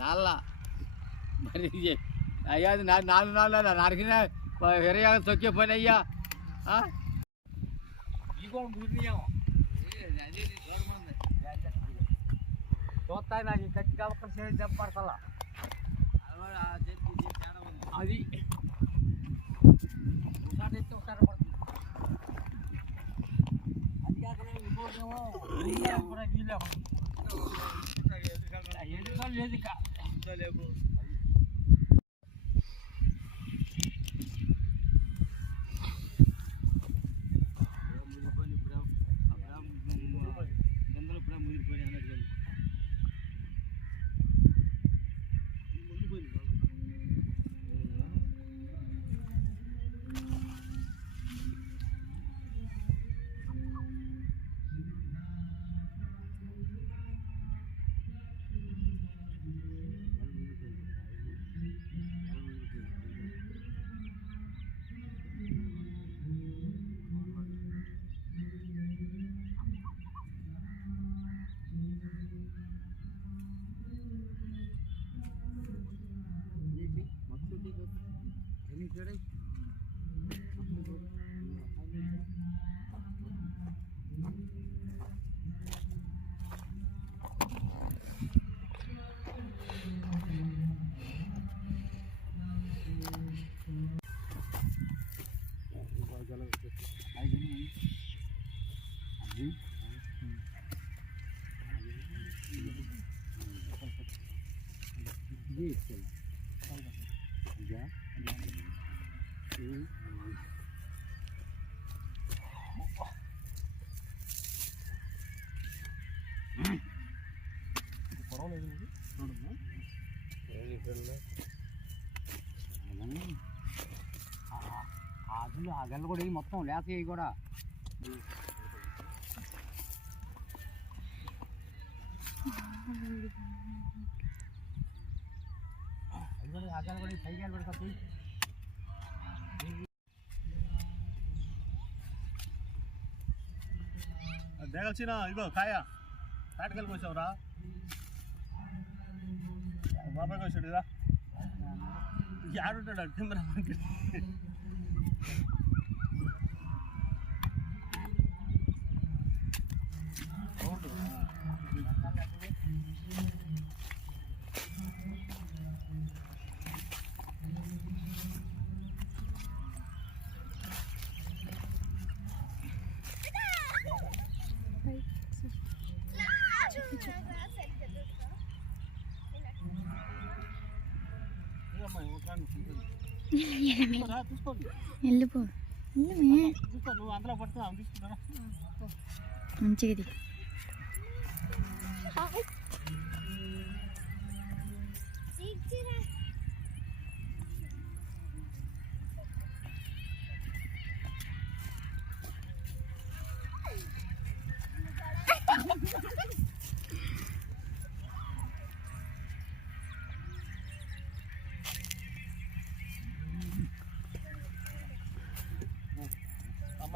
చాలా మరి అయ్యా అది 4 నాలుగు నరికిన 20 తొక్కే పని అయ్యా చూస్తాయి నాకు గట్టిగా ఒక్కటి చేసి చెప్పడతలా అది ఒకసారి పడుతుంది అది కాకుండా ఇంకోటేమో వీళ్ళు ఎదుగుతాలు లేదు ఇంకా లేవు ఆ గల్ల కూడా మొత్తం లేత అయ్యి కూడా ఆ గల్ల కూడా సైకిల్ పెడతా దేగల్చిన ఇగో కాయ తాటకెళ్ళి కోసావురా బాబాయ్ కోసాడురా ఆడుంటాడు కెమెరా వెళ్ళిపో మంచిది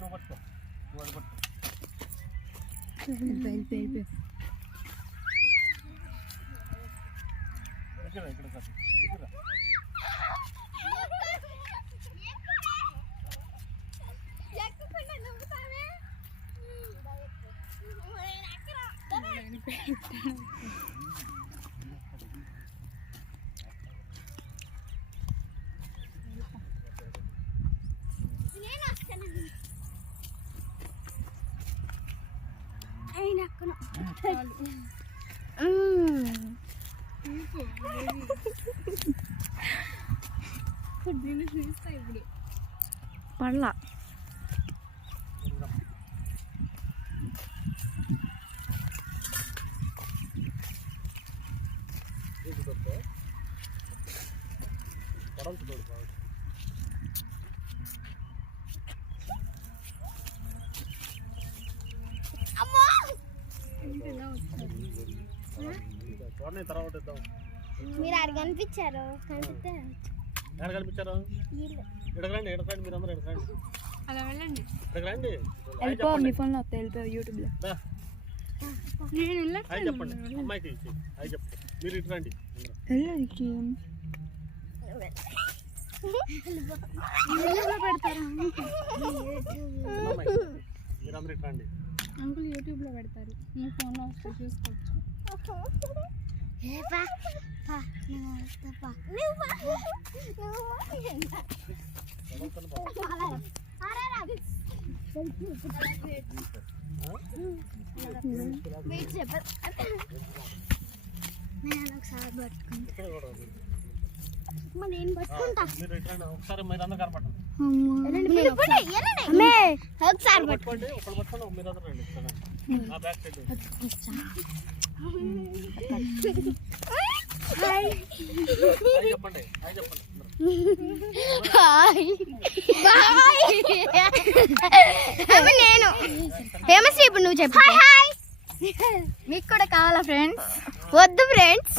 నువ్వు పట్టుకో నువ్వు అది పట్టుకో ఇక్కడ కాదు ఇక్కడ పడలా మీరు ఆడ కనిపించారు కనిపించారు ఎడకండి ఎడకండి మీరు అందరూ ఎడకండి అలా వెళ్ళండి ఎడకండి వెళ్ళిపో మీ ఫోన్లో వెళ్ళిపో యూట్యూబ్లో చెప్పండి అమ్మాయికి చెప్పండి మీరు ఇటు రండి మీరందరూ ఇట్లా అండి. అంకుల్ యూట్యూబ్లో పెడతారు, మీ ఫోన్లో వస్తే చూసుకోవచ్చు. మీరు ఇట్లా ఒకసారి మీరందరూ కనపడండి. పట్టుకోండి, ఒకళ్ళు పట్టుకోండి, మీరందరూ రండి. నా బ్యాక్ సైడ్ హాయ్ చెప్పండి. హాయ్ చెప్పండి. నేను ఫేమస్ ఇప్పుడు నువ్వు చెప్పు. మీకు కూడా కావాలా ఫ్రెండ్స్? వద్దు ఫ్రెండ్స్,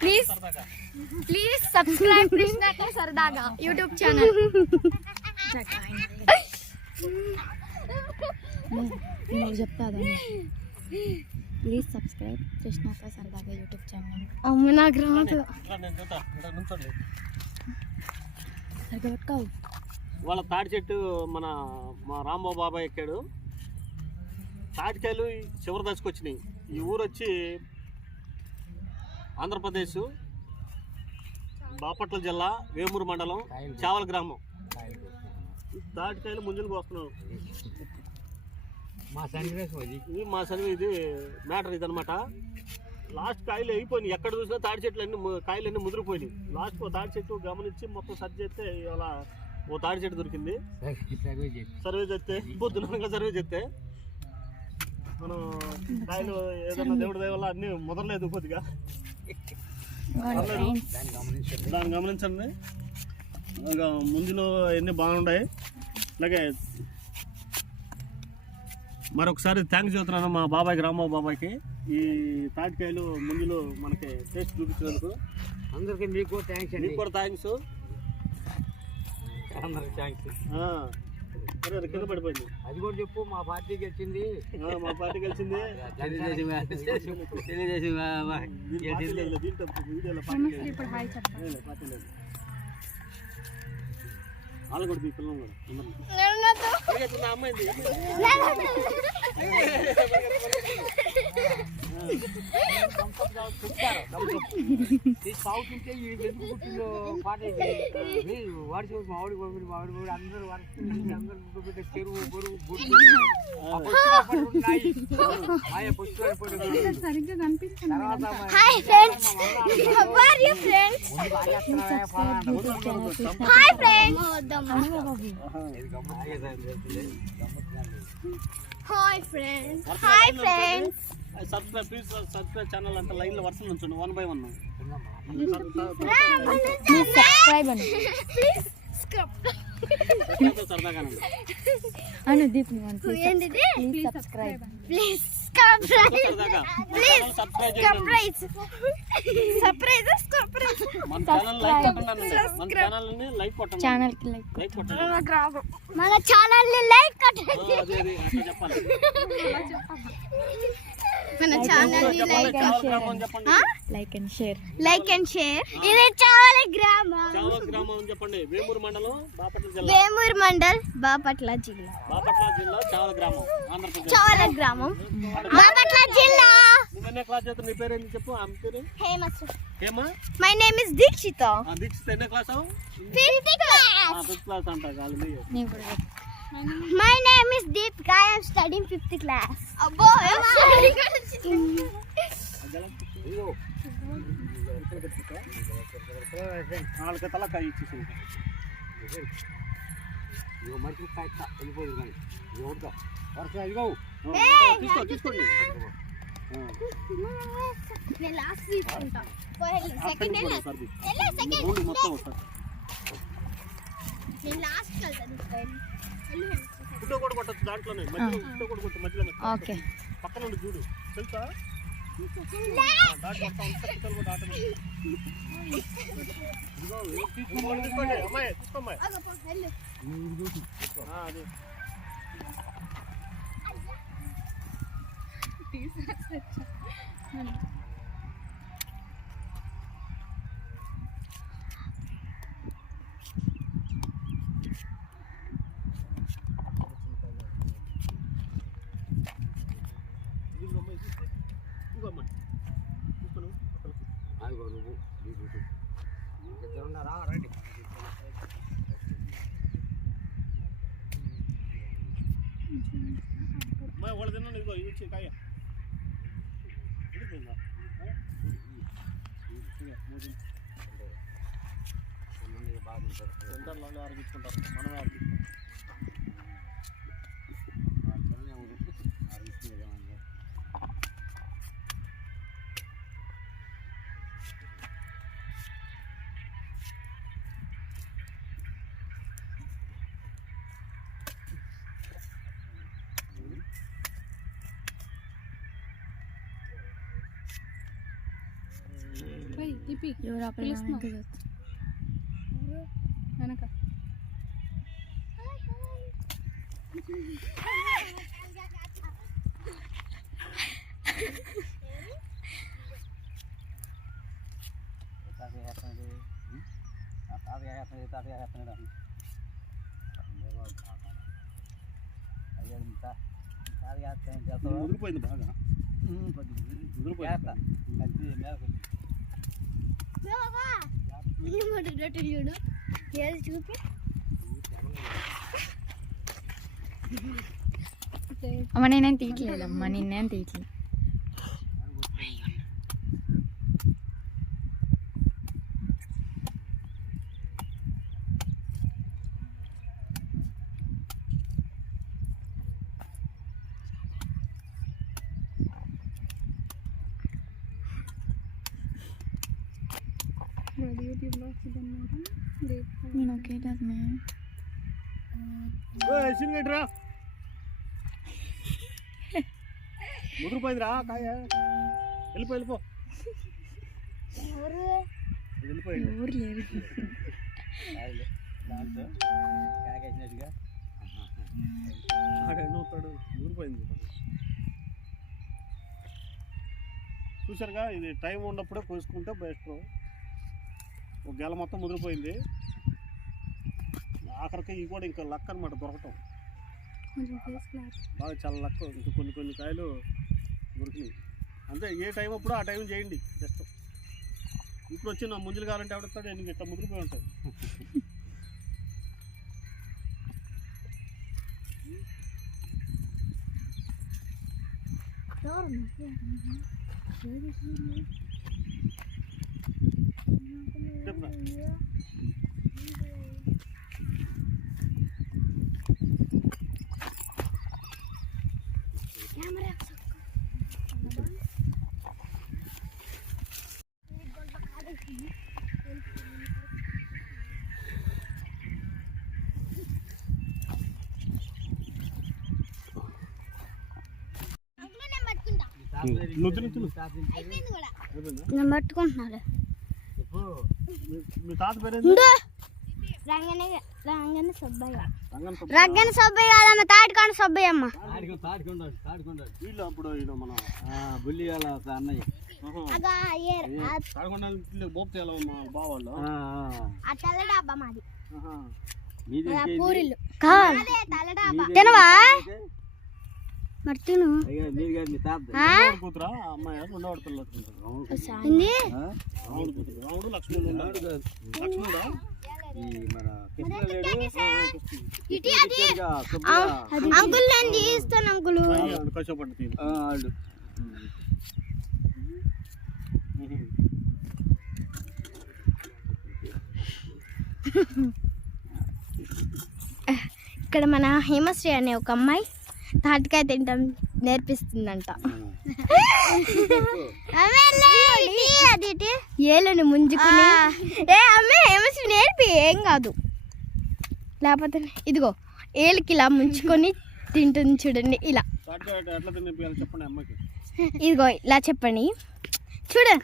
ప్లీజ్ సబ్స్క్రైబ్ కృష్ణాక సరదాగా యూట్యూబ్ ఛానల్. నేను చెప్తాను, ప్లీజ్ సబ్స్క్రైబ్ కృష్ణాక సరదాగా యూట్యూబ్ ఛానల్. అమ్మ నాకు రాదు. వాళ్ళ తాడి చెట్టు మా రాంబాబు బాబాయ్ ఎక్కాడు. తాటికాయలు చివరి దశకు వచ్చినాయి. ఈ ఊరు వచ్చి ఆంధ్రప్రదేశ్ బాపట్ల జిల్లా వేమూరు మండలం చావల గ్రామం. తాటికాయలు ముంజులకు వస్తున్నాం. మా సర్వే ఇది మ్యాటర్ ఇదనమాట. లాస్ట్ కాయలు అయిపోయినాయి. ఎక్కడ చూసినా తాడి చెట్లు కాయలన్నీ ముదిరిపోయినాయి. లాస్ట్ తాడి చెట్టు గమనించి మొత్తం సర్చ్ చేస్తే ఇవాళ ఓ తాడి చెట్టు దొరికింది. సర్వే చేస్తే పొద్దున సర్వే చేస్తే మనం కాయలు ఏదన్నా దేవుడి దయ వల్ల అన్నీ ముదరలేదు కొద్దిగా. దాన్ని గమనించండి. ముందులో అన్నీ బాగున్నాయి. అలాగే మరొకసారి థ్యాంక్స్ చెబుతున్నాను మా బాబాయ్కి, రాంబాబు బాబాయ్కి. ఈ తాటికాయలు ముందులో మనకి టేస్ట్ చూపించినందుకు అందరికి మీకు థ్యాంక్స్ అండి. మీకు కూడా థ్యాంక్స్. అందరికి థ్యాంక్స్. అరే కింద పడిపోయింది. అది కూడా చెప్పు. మా పార్టీకి వచ్చింది. మా పార్టీ కలిసింది. వాళ్ళు కూడా మీ పిల్లలు కూడా అమ్మాయింది. సాగుతుంటే ఈ వెతుకు పుట్టిలో పాట వాడి మామిడి పంపిణీ మామిడి పంపిణీ అందరూ అందరూ చెరువు గొరువు గుడ్డు సరిగ్గా కనిపిస్తుంది. సబ్స్క్రైబ్ ప్లీజ్ సబ్స్క్రైబ్ ఛానల్ అంతా లైన్ లో వరుసలు ఉంచండి 1 by 1. సరదాగానండి. మన ఛానల్ లైక్ కొట్టండి. మన ఛానల్ ని లైక్ కొట్టండి. చెప్పాలి. మన ఛానల్ ని లైక్ అండ్ షేర్. ఇది చావల గ్రామం. చెప్పండి. వేమూరు మండలం బాపట్ల జిల్లా. వేమూరు మండల్ బాపట్ల జిల్లా. చావల గ్రామం ఆంధ్రప్రదేశ్. చావల గ్రామం బాపట్ల జిల్లా. నువ్వెన్నే క్లాస్ చదువుతావు? నీ పేరు ఏంటి చెప్పు. ఆమె పేరు Hema. My name is Dikshita. Dikshita ఎన్నే class? 5th class. 5th class అంట కాదు. My name is Deepika. I am studying 5th class. Abbo, I am studying. వాళ్ళకి తలకాయ ఇచ్చేసింది. తీసుకోండి. నేను లాస్ట్ తీసుకుంటా. సెకండ్ మొత్తం వస్తారు. నేను లాస్ట్ వెళ్తాను. ఫుడ్ కూడా కొట్టచ్చు దాంట్లోనే. మధ్యలో ఫుడ్ కూడా కొట్టు. మధ్యలో ఓకే. పక్కన ఉండి చూడు. తెలుసా? తీసుకోండి. అమ్మాయి తీసుకోమ్మాయి. అదే తిప్పుకోమ్మా తిప్పును అదిగో నువ్వు ఇద్దరు ఉన్నారా రండి వాళ్ళు తిన్నాను ఇదిగో ఇది వచ్చి కాయ ఇడిపోయిందా సెంటర్లో అరిగించుకుంటారు మనమే ఎవరు అప్పుడు వెనక ముదిరిపోయింది బాగా చూడు ఏది చూపి అమ్మ నేనేం తీయట్లేదమ్మా నిన్నేం తీయట్లేదు నేను ఓకే సినిగట్రా ముదిరిపోయిందిరా కాయ వెళ్ళిపో వెళ్ళిపోయింది ఎవరు లేరు నవ్వుతాడు ముదిరిపోయింది చూసారుగా ఇది టైం ఉన్నప్పుడే కోసుకుంటే బెస్ట్ ఒక గెల మొత్తం ముదిరిపోయింది ఆఖరికి ఇవి కూడా ఇంకా లక్ అనమాట దొరకటం బాగా చాలా లక్ ఇంకా కొన్ని కాయలు దొరికినాయి అంతే ఏ టైం అప్పుడు ఆ టైం చేయండి జస్ట్ ఇప్పుడు వచ్చి నా ముంజులు కావాలంటే ఎవడతాడు నేను ఇట్లా ముదిరిపోయి ఉంటాయి చెప్పనా నేను పట్టుకుంటున్నాను మీ తాత పేరు రంగని సుబ్బయ్య రగ్గని సుబ్బయ్య కాదమ్మ తాటికాండ సుబ్బయ్య అమ్మ వీళ్ళు అప్పుడు మన బుల్లిగాల అన్నయ్య బావాళ్ళు తెల్లడాబ్బా మాది పూరిల్లు తినవా మరి తిను కూతురా అమ్మాయి ఉండవాడు పిల్లలు రాముడు లక్ష్మణుడా అంకుల్ నేను తీస్తాను అంకుల్ కష్టపడి ఇక్కడ మన హేమశ్రీ అనే ఒక అమ్మాయి తాటికాయ తింటాం నేర్పిస్తుందంట ఏళ్ళని ముంజుకుని అమ్మే హేమశ్రీ నేర్పి ఏం కాదు లేకపోతే ఇదిగో ఏళ్ళకి ఇలా ముంచుకొని తింటుంది చూడండి ఇలా ఇదిగో ఇలా చెప్పండి చూడు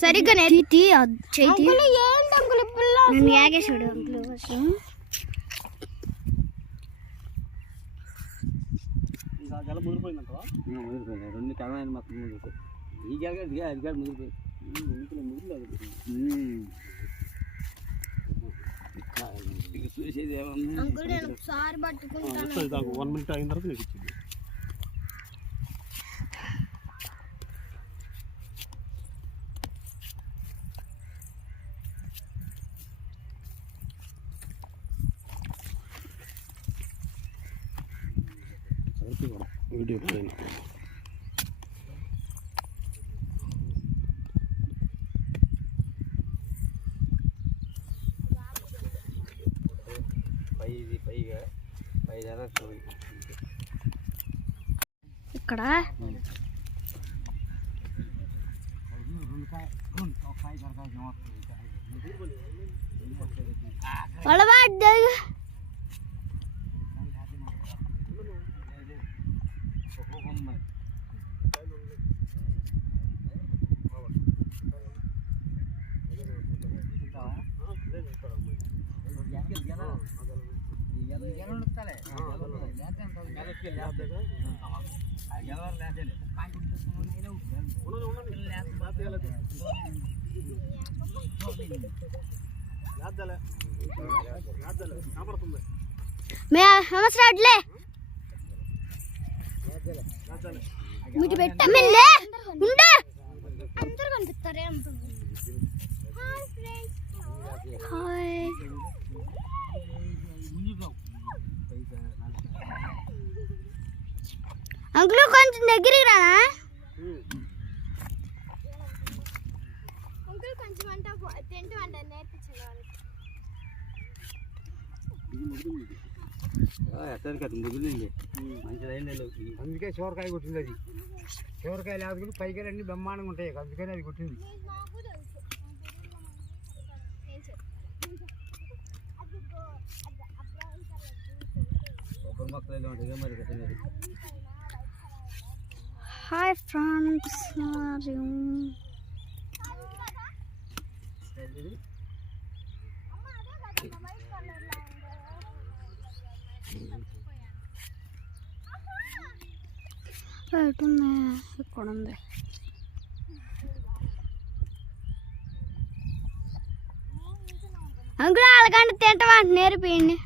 సరిగ్గా నేర్పి చూడు రెండు కమైన మొత్తం ఈ గెలగా అది కాదు ముదిరిపోయింది చూసేది ఏమన్నా 1 మినిట్ అయిన తర్వాత నీకు ఇచ్చింది వీడియో ఇక్కడ వలవాడు సమస్యలే మీటి పెట్టలే ఉండే అందరూ కనిపిస్తారే హాయ్ అంకుల్ కొంచెం దగ్గరికి రానా అంకుల్ కొంచెం అంట తింటూ అంట నేర్పించాలి అందుకే సోరకాయ కొట్టింది అది. సోరకాయ లేకపోతే పైకాయలు అన్ని బ్రహ్మాండంగా ఉంటాయి, అందుకని అది కొట్టింది. హాయ్ ఫ్రెండ్స్, ఇక్కడ ఉంది. అంకుల్ వాళ్ళకంటే తింటావా నేర్పియండి.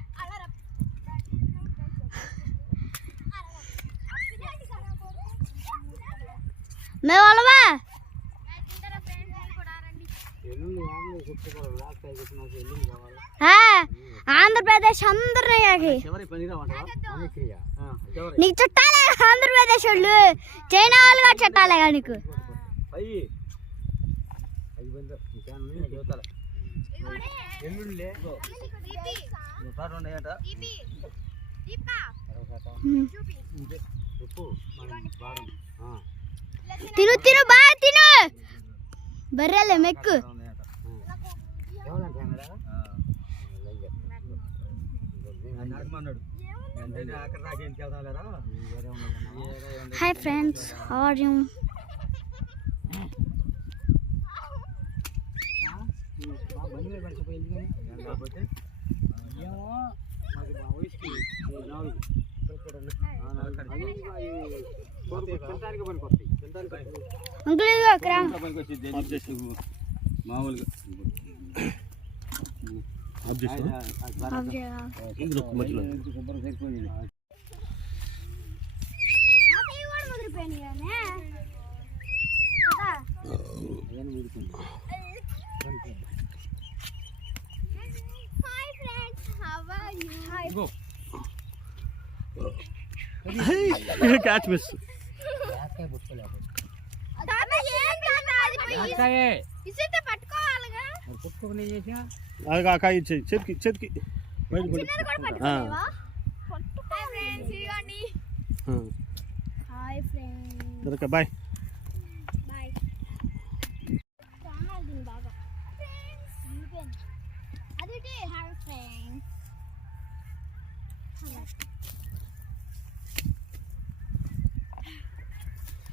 మేము వాళ్ళవా ఆంధ్రప్రదేశ్ అందరినీ నీకు చుట్టాలే. ఆంధ్రప్రదేశ్ వాళ్ళు చైనా వాళ్ళు కూడా చుట్టాలే నీకు. తిను తిను బాగా తిను, బర్రెలే మెక్కు. Hi friends, how are you? మామూలుగా క్యాచ్ మిస్. కాయ ఇచ్చేయి చేతికి చేతికి బయట బాయ్.